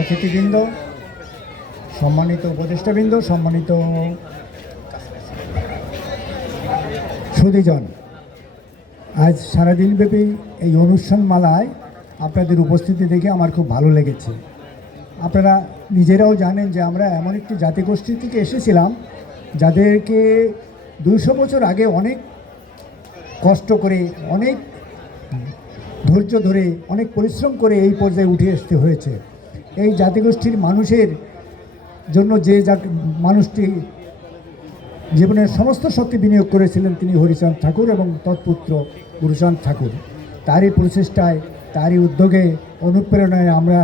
অতিথিবৃন্দ, সম্মানিত উপদেষ্টাবৃন্দ, সম্মানিত সুদীজন আজ সারাদিনব্যাপী এই অনুষ্ঠান মালায় আপনাদের উপস্থিতি দেখে আমার খুব ভালো লেগেছে। আপনারা নিজেরাও জানেন যে আমরা এমন একটি জাতিগোষ্ঠী থেকে এসেছিলাম, যাদেরকে দুশো বছর আগে অনেক কষ্ট করে, অনেক ধৈর্য ধরে অনেক পরিশ্রম করে এই পর্যায়ে উঠে আসতে হয়েছে। এই জাতিগোষ্ঠীর মানুষের জন্য যে মানুষটি জীবনের সমস্ত শক্তি বিনিয়োগ করেছিলেন তিনি হরিচাঁদ ঠাকুর এবং তৎপুত্র গুরুচাঁদ ঠাকুর। তারই প্রচেষ্টায়, তারই উদ্যোগে, অনুপ্রেরণায় আমরা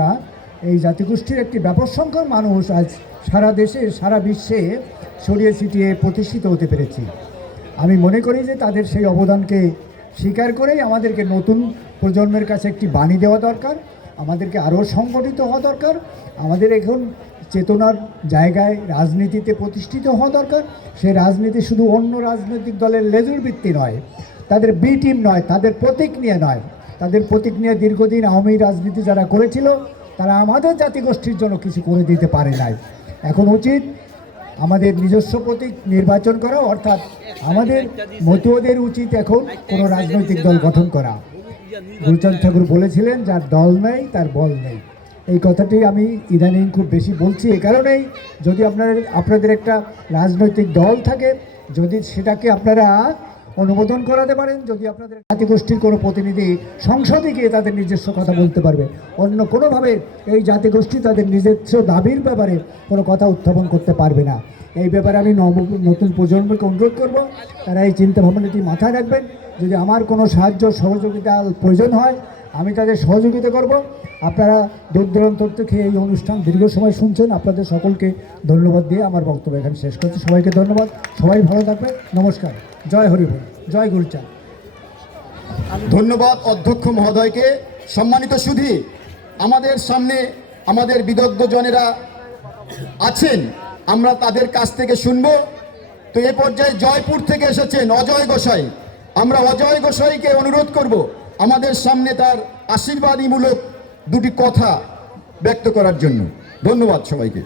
এই জাতিগোষ্ঠীর একটি ব্যাপক সংখ্যক মানুষ আজ সারা দেশে, সারা বিশ্বে ছড়িয়ে ছিটিয়ে প্রতিষ্ঠিত হতে পেরেছি। আমি মনে করি যে তাদের সেই অবদানকে স্বীকার করেই আমাদেরকে নতুন প্রজন্মের কাছে একটি বাণী দেওয়া দরকার, আমাদেরকে আরও সংগঠিত হওয়া দরকার, আমাদের এখন চেতনার জায়গায় রাজনীতিতে প্রতিষ্ঠিত হওয়া দরকার। সেই রাজনীতি শুধু অন্য রাজনৈতিক দলের লেজুর ভিত্তি নয়, তাদের বি টিম নয়, তাদের প্রতীক নিয়ে। নয় তাদের প্রতীক নিয়ে দীর্ঘদিন আওয়ামী রাজনীতি যারা করেছিল, তারা আমাদের জাতিগোষ্ঠীর জন্য কিছু করে দিতে পারে নাই। এখন উচিত আমাদের নিজস্ব প্রতীক নির্বাচন করা, অর্থাৎ আমাদের মতুয়াদের উচিত এখন কোনো রাজনৈতিক দল গঠন করা। গুলচন্দ ঠাকুর বলেছিলেন, যার দল নেই, তার বল নেই। এই কথাটি আমি ইদানিং খুব বেশি বলছি এ কারণেই যদি আপনার আপনাদের একটা রাজনৈতিক দল থাকে, যদি সেটাকে আপনারা অনুমোদন করাতে পারেন যদি আপনাদের জাতিগোষ্ঠীর কোনো প্রতিনিধি সংসদে গিয়ে তাদের নিজস্ব কথা বলতে পারবে। অন্য কোনোভাবে এই জাতিগোষ্ঠী তাদের নিজস্ব দাবির ব্যাপারে কোনো কথা উত্থাপন করতে পারবে না। এই ব্যাপারে আমি নব- নতুন প্রজন্মকে অনুরোধ করব। তারা এই চিন্তাভাবনাটি মাথায় রাখবেন। যদি আমার কোনো সাহায্য সহযোগিতা প্রয়োজন হয়, আমি তাদের সহযোগিতা করব। আপনারা দূর দূরান্ত থেকে এই অনুষ্ঠান দীর্ঘ সময় শুনছেন, আপনাদের সকলকে ধন্যবাদ দিয়ে আমার বক্তব্য এখানে শেষ করছি। সবাইকে ধন্যবাদ। সবাই ভালো থাকবে নমস্কার। জয় হরিবল জয় গুরুচাঁদ ধন্যবাদ অধ্যক্ষ মহোদয়কে। সম্মানিত সুধী, আমাদের সামনে আমাদের বিদগ্ধ জনেরা আছেন। আমরা তাদের কাছ থেকে শুনব। তো এ পর্যায়ে জয়পুর থেকে এসেছেন অজয় গোসাই। আমরা অজয় গোসাইকে অনুরোধ করব আমাদের সামনে তার আশীর্বাদীমূলক দুটি কথা ব্যক্ত করার জন্য। ধন্যবাদ সবাইকে।